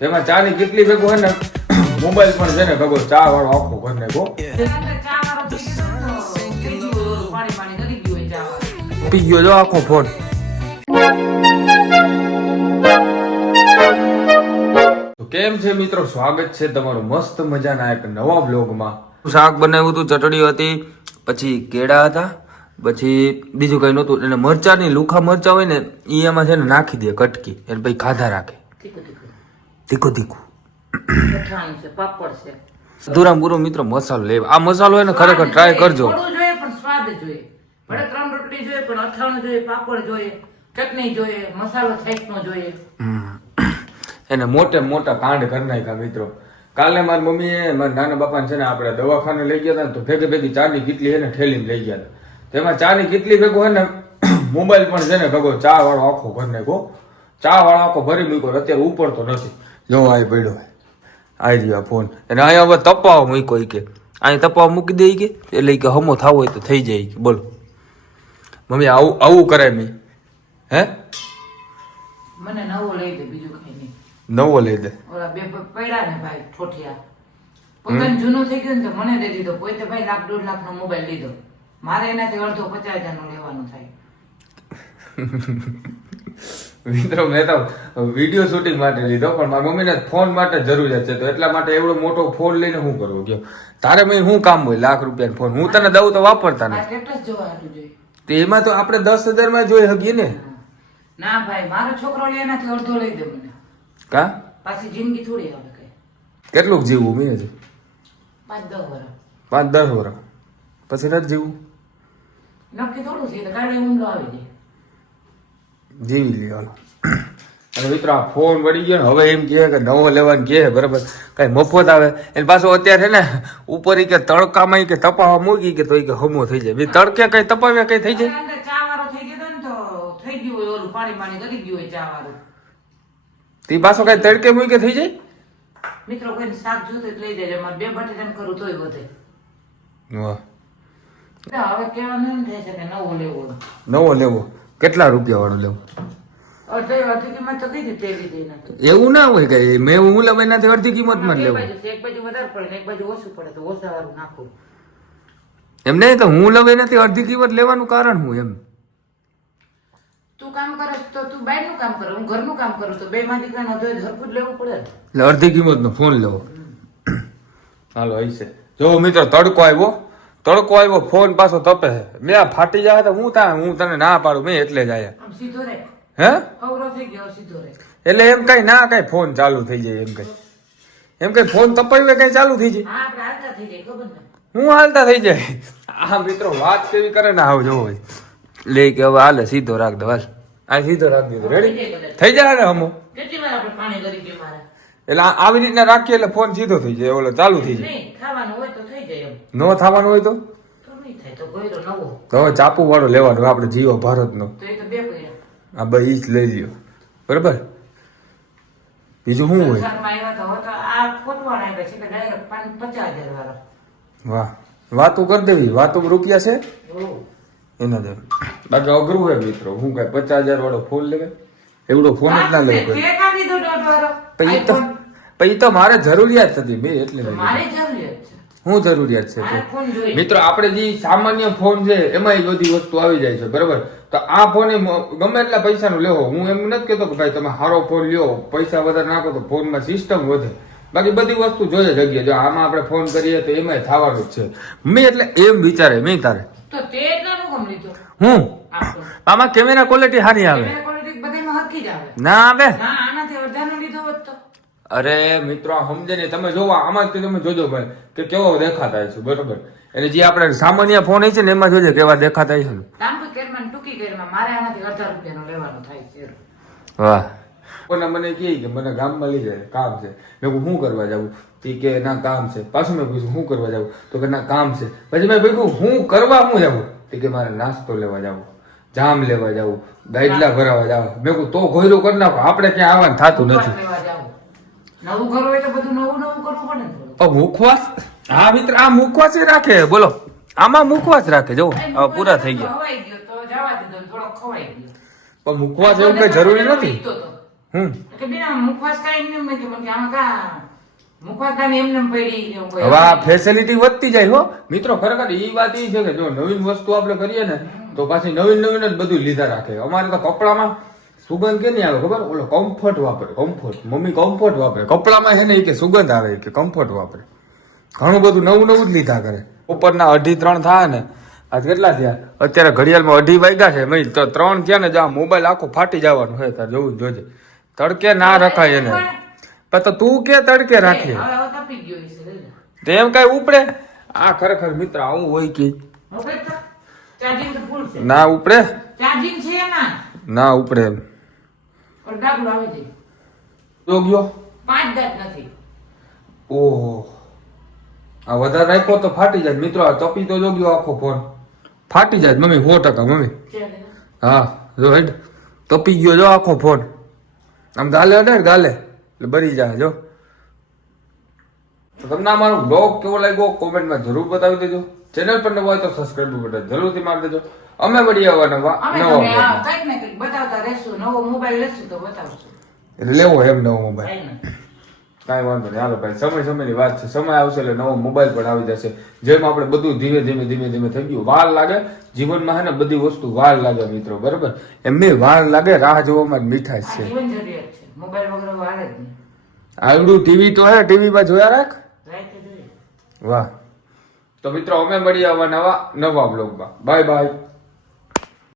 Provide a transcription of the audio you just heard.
તેમાં ચા ની કેટલી ભેગો હોય ને મોબાઈલ પણ છે ને ભેગો ચા વાળો આખો ઘર ને પી ગયો જો આખો ફોન. તો કેમ છે મિત્રો, સ્વાગત છે તમારું મસ્ત મજાના એક નવા વ્લોગમાં. શાક બનાવ્યું હતું, ચટણી હતી, પછી કેળા હતા, પછી બીજું કઈ નહોતું. અને મરચાની લુખા મરચા હોય ને એ એમાં છે ને નાખી દે કટકી, એટલે પછી ખાધા રાખે. તીખું તીખું અધૂરા પૂરો મિત્રો મસાલો લે. આ મસાલો હોય ને ખરેખર ટ્રાય કરજો. સ્વાદ જોઈએ, ભલે 3 રોટલી જોઈએ, પણ અથાણું જોઈએ, પાપડ જોઈએ, ચટણી જોઈએ, મસાલો થાઈનો જોઈએ. એને મોટે મોટા કાંડ કરી નાખ્યા મિત્રો. કાલે મારી મમ્મીએ મારા નાના બાપાને છે ને આપણે દવાખાને લઈ ગયા હતા ને, તો ભેગી ભેગી ચાની કીટલી એને ઠેલીને લઈ ગયા હતા. તેમાં ચાની કીટલી ભેગો હોય ને મોબાઈલ પણ છે ને ભેગો ચા વાળો આખો ઘર નાખો. ચા વાળો આખો ભરી મૂક્યો, અત્યારે ઉપર તો નથી. જો આ પડ્યો આવી ગયો ફોન. અને અહીંયા હવે તપાવ મૂક્યો કે અહીં તપાવ મૂકી દે કે એટલે કે હમો થવો હોય તો થઈ જાય કે. બોલો મમ્મી આવું આવું કરાય મેં હે? મને નવો લઈ દે, બીજું કઈ નહીં. નવો લઈ દે. ઓલા બે પડ્યા ને ભાઈ ઠોઠિયા, પોતાને જૂનું થઈ ગયું ને તો મને દે દીધો. પોતે ભાઈ 1.5 લાખ નો મોબાઈલ લીધો. મારે એનાથી અડધો 50,000 નો લેવાનું થાય. મિત્રો મેં તો વિડીયો શૂટિંગ માટે લીધો, પણ મારી મમ્મીને ફોન માટે જરૂરિયાત છે, તો એટલા માટે એવડો મોટો ફોન લઈને શું કરવું કયો? તારે મેં શું કામ હોય ₹1 લાખ ફોન? હું તને દઉં તો વાપરતા ને. સ્ટેટસ જોવા હાટું જોઈએ. તો એમાં તો આપણે 10,000 માં જોઈ શકીએ ને. ના ભાઈ, મારો છોકરો લે એનાથી અડધો લઈ દે મને. કા પાછી જિંદગી થોડી આવે કઈ. કેટલું જીવવું મેં હજી? 5-10 વર્ષ. 5-10 વર્ષ પછી નથી જીવવું? નક્કી થોડું છે, તો કાલે હુમલો આવી જાય. જીવી લેવાનો. અને મિત્રો આ ફોન વળી ગયો ને, હવે એમ કહે કે નવો લેવાનું કહે, બરાબર? કઈ મફત આવે એને પાછો અત્યારે ને ઉપર કે તડકામાં કે તપાવવા મૂકી કે તો કે હમો થઈ જાય. તડકે કઈ તપાવ્યા કઈ થઈ જાય? અંદર ચા વાળો થઈ ગયો ને તો થઈ ગયું હોય ઓલું પાણી ગળી ગયું હોય ચા વાળું. તે પાછો કઈ તડકે મૂકે થઈ જાય? મિત્રો કોઈને શાક જોતું એટલે લઈ જાય. મારે 2 બટેટાને કરું તોય વધે. વાહ. હવે કહેવાનું એમ થાય છે કે નવો લેવો. નવો લેવો કેટલા રૂપિયા વાળો લેવો? અડધી કિંમત તો કઈ રીતે લીધી નથી. એવું ના હોય કે મેં હું લઉં એનાથી અડધી કિંમત માં લેવું. એક બાજુ વધારે પડે ને એક બાજુ ઓછું પડે તો ઓછા વાળું નાખું. એમ નહીં તો હું લઉં એનાથી અડધી કિંમત લેવાનું કારણ હું એમ. તું કામ કરે તો તું બહારનું કામ કરે, હું ઘરનું કામ કરું, તો બે માં દીકરાને હરખું જ લેવું પડે. એટલે અડધી કિંમત નો ફોન લેવો. હાલો અહીં છે જો મિત્રો, તડકો આવ્યો ફોન પાછો તપે છે. મેં આ ફાટી જાય તો હું તને ના પાડું મેં એટલે જ આયા. આમ સીધો રે. હે અવરો થઈ ગયો સીધો રે. એટલે એમ કઈ ના કઈ ફોન ચાલુ થઈ જાય, એમ કઈ ફોન તપાવે કઈ ચાલુ થઈ જાય. હા આપણે હાલતા થઈ જાય, ખબર ને? હું હાલતા થઈ જાય. આ મિત્રો વાત કેવી કરે ને આવ જોવો લે કે હવે હાલે સીધો રાખ દો. હાલ આ સીધો રાખ દીધો, રેડી થઈ જાય ને હમો. કેટલી વાર આપણે પાણી કરી દઈએ મારે. એટલે આવી રીતના રાખીએ એટલે ફોન સીધો થઈ જાય, ઓલો ચાલુ થઈ જાય. નહીં ખાવાનું હોય તો થઈ જાય, એમ નો થવાનું હોય તો નહીં થાય તો ગોયરો નવો. તો હવે ચાપુ વાળો લેવાનો આપણે જીઓ ભારતનો. તો એ તો 2 પડ્યા. આ બે ઈ જ લઈ લ્યો, બરાબર? બીજું શું હોય? સંસારમાં આવ્યા તો હવે તો આ ખોટવાણ આવ્યા છે કે ડાયરેક્ટ 50,000 વાળા. વાહ, વાતો કરી દેવી. વાતો રૂપિયા છે ઓહ. એના જેમ. બાકી અઘરું હોય મિત્રો. હું કઈ 50,000 વાળો ફોન લેવે? એવડો ફોન જ ના લેવો. તે કામ લીધો દોઢ વાળો. પછી તો મારે જરૂરિયાત હતી મેં એટલે લઈ મારે લીધો. જરૂરિયાત છે. શું જરૂરિયાત છે મારે ફોન જોઈએ. મિત્રો? આપણે જે સામાન્ય ફોન છે એમાં બધી વસ્તુ આવી જાય છે, બરાબર? તો આ ફોન ગમે એટલા પૈસાનો લેવો. હું એમ નથી કેતો કે ભાઈ તમે સારો ફોન લ્યો, પૈસા વધારે નાખો તો ફોનમાં સિસ્ટમ વધે. બાકી બધી વસ્તુ જોઈએ જગ્યા. જો આમાં આપણે ફોન કરીએ તો એમાં થવાનું જ છે. મેં એટલે એમ વિચારે મેં તારે તો તે એટલાનું કામ લીધો. હું આપણો આમાં કેમેરા ક્વોલિટી સારી આવે કેમેરા ક્વોલિટી બધામાં હરખી જ આવે. ના આવે? ના, આનાથી અડધાનો લીધો હોત તો. અરે મિત્રો આ સમજે ને, તમે જોવો આમાં જ તમે જોજો ભાઈ કે કેવો દેખાતા છે, બરોબર? અને જે આપણે સામાન્ય ફોન છે ને એમાં જોજે કેવા દેખાતા છે. લાંબી કેરમાં ને ટૂંકી કેરમાં મારે આનાથી અડધા રૂપિયાનો લેવાનો થાય છે. વાહ. કોને મને કહે કે મને ગામમાં લઈ જાય, કામ છે. મેં કહું શું કરવા જાવું? તી કે ના કામ છે. પાછું મેં પૂછ્યું શું કરવા જાવું? તો કે ના કામ છે. પછી મેં પૂછ્યું હું કરવા હું જાવું? તી કે મારે નાસ્તો લેવા જાવું, જામ લેવા જાવું, ગાઈડલા ભરાવા જાવ. મેં કહું તો ઘોયરો કરી નાખો, આપણે ક્યાં આવવાનું થતું નથી. લેવા જાવું. નવું ઘર હોય તો બધું નવું કરવું પડે ને થોડું. પણ મુખવાસ, હા મિત્ર આ મુખવાસ રાખે. બોલો આમાં મુખવાસ રાખે. જો હવે પૂરા થઈ ગયા. ખવાઈ ગયો તો જવા દીધો, થોડો ખવાઈ ગયો. પણ મુખવાસ એવું કઈ જરૂરી નથી. કે બેના મુખવાસ કાંઈ એમને એમ કે મને કે આમાં કા મુખવાસ કાંઈ એમને એમ પડી કે કોઈ હવે આ ફેસિલિટી વધતી જાય હો મિત્રો. ખરેખર એ વાત એ છે કે જો નવીન વસ્તુ આપણે કરીએ ને તો પાછી નવીન નવીન જ બધું લીધા રાખે. અમારે તો કપડામાં સુગંધ કે નહીં આવે ખબર, ઓલો કમ્ફર્ટ વાપરે. કમ્ફર્ટ મમ્મી કમ્ફર્ટ વાપરે. કપડામાં છે ને કે સુગંધ આવે કે કમ્ફર્ટ વાપરે. ઘણું બધું નવું નવું જ લીધા કરે. ઉપરના 2:30 થાય ને, આજ કેટલા થયા અત્યારે ઘડિયાળમાં 2:30 વાગ્યા છે. ભાઈ તો 3 થયા ને, જો આ મોબાઈલ આખો ફાટી જવાનું હોય તાર જોવું જ જોજે. તડકે ના રખાય એને. પણ તો તું કે તડકે રાખીએ હવે તપી ગયો છે લે. તેમ કઈ ઉપડે. આ ખરેખર મિત્ર આવું હોય કે હવે તો ચાર્જિંગ તો ફૂલ છે. ના ઉપડે, ચાર્જિંગ છે ના ના ઉપડે એમ. પણ ડાગલો આવે છે. જો ગયો 5 દાંત નથી. ઓહો, આ વધારે રાખ્યો તો ફાટી જાય મિત્રો. આ તપી તો જો ગયો આખો ફોન ફાટી જાય મમ્મી 100% મમ્મી. હા જો હેડ તપી ગયો જો આખો ફોન. આમ ગાલે ને ગાલે એટલે બરી જાય જો. તો તમને અમારો બ્લોગ કેવો લાગ્યો કોમેન્ટમાં જરૂર બતાવી દેજો. ચેનલ પર નવા હોય તો સબસ્ક્રાઇબ બટન જરૂરથી મારી દેજો. અમે વળી આવવા નવા કંઈક ને કંઈક બતાવતા રહેશું. નવો મોબાઈલ લેશું તો બતાવશું. લેવો એમ નવો મોબાઈલ. કાંઈ નહીં. કાંઈ વાંધો નહીં. હાલો ભાઈ, સમયની વાત છે. સમય આવશે એટલે નવો મોબાઈલ પણ આવી જશે. જેમ આપણે બધું ધીમે ધીમે થઈ ગયું. વાર લાગે જીવનમાં, છે ને બધી વસ્તુ વાર લાગે મિત્રો, બરોબર. એમની વાર લાગે, રાહ જોવામાં જ મીઠાશ છે. જીવન જરૂરિયાત છે. મોબાઈલ વગર વાર જ નહીં. આવડું ટીવી તો હે, ટીવીમાં જોયા રાખ. રાઈતે જોઈએ. વાહ. તો મિત્રો અમે મળી આવવા નવા બ્લોગમાં. Bye bye.